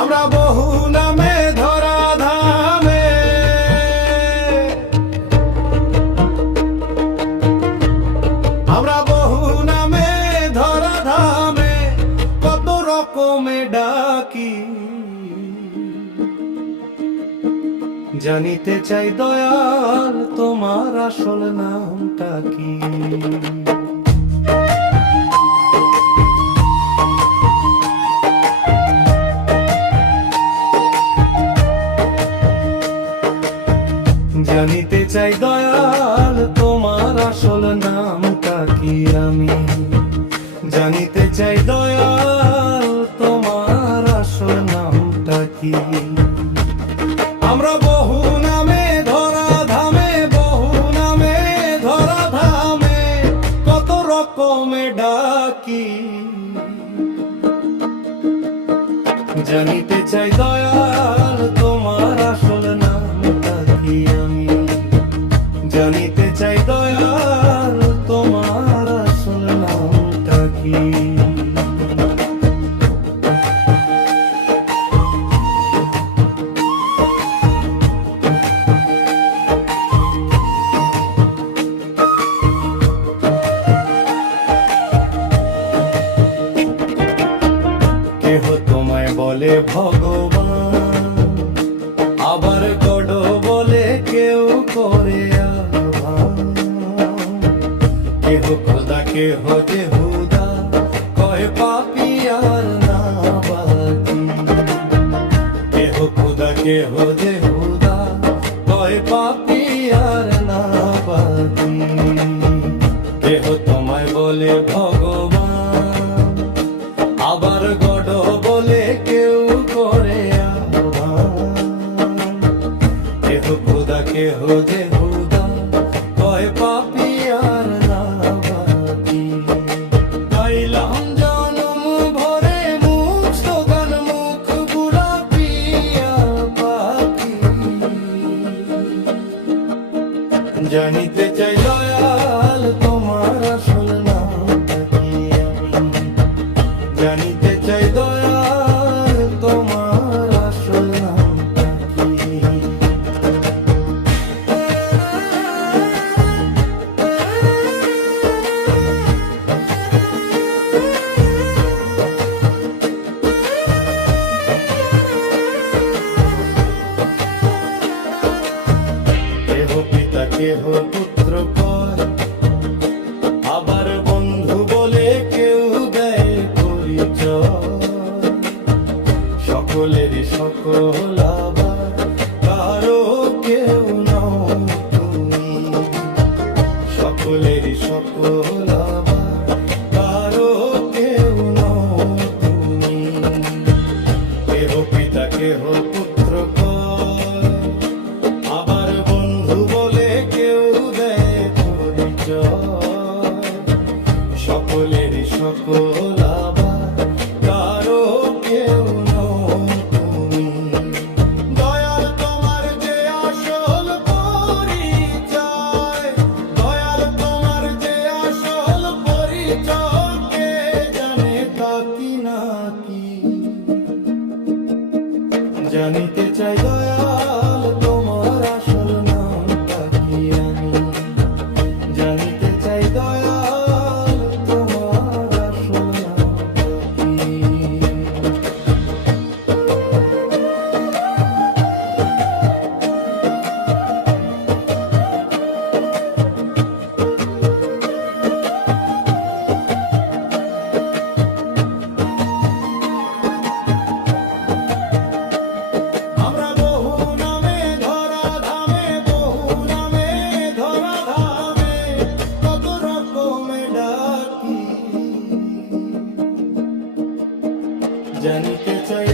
আমরা বহু নামে ধরা ধামে, আমরা বহু নামে ধরা ধামে কত রকমে ডাকি। জানিতে চাই দয়াল তোমার আসল নামটা কি। জানিতে চাই দয়াল তোমার আসল নামটা কি। আমি জানিতে চাই দয়াল তোমার আসল নামটা কি। আমরা বহু নামে ধরা ধামে, বহু নামে ধরা ধামে কত রকমে ডাকি। জানিতে চাই দয়াল তোমার আসল নামটা কি। আমি জানিতে চাই দয়াল তোমার আসল নামটা কি। কেহ তোমায় বলে ভগবান, আবার গড বলে কেউ করে আহ্বান। কেহ খোদা কেহ দেহুদা কয় পাপী আর না বাকি। কেহ খোদা কেহ দেহুদা কয় পাপী আর না বাকি। কেহ তোমায় বলে ভগবান, আবার গড বলে কেউ করে আহ্বান। কেহ খোদা কেহ দেহুদা কয় পাপী আর না বাকি। গাইলাম জনম ভরে মুখ স্লোগান, মুখ বুড়া পিয়া পাখি। জানিতে চাই দয়াল তোমার আসল নামটা কি। আমি জানিতে চাই দয়াল তোমার আসল নামটা কি। কেহ পিতা কেহ পুত্র কয়, আবার বন্ধু বলে কেউ দেয় পরিচয়। সকলেরই সকল আবার কারো কেউ নও তুমি। সকলেরই সকল আবার কারো কেউ নও তুমি। কেহ পিতা কেহ পুত্র কয়, আবার বন্ধু বলে কেউ দেয় পরিচয়। সকলেরই সকল আবার কারো কেউ নও তুমি। দয়াল তোমার যে আসল পরিচয়, দয়াল তোমার যে আসল পরিচয় কে জানে তা কি না কি। জানিতে চাই দয়াল তোমার আসল নামটা কি। আমি জানিতে চাই দয়াল তোমার আসল নামটা কি। আমরা বহু নামে ধরা ধামে, বহু নামে ধরা ধামে কত রকমে ডাকি। জানিতে চাই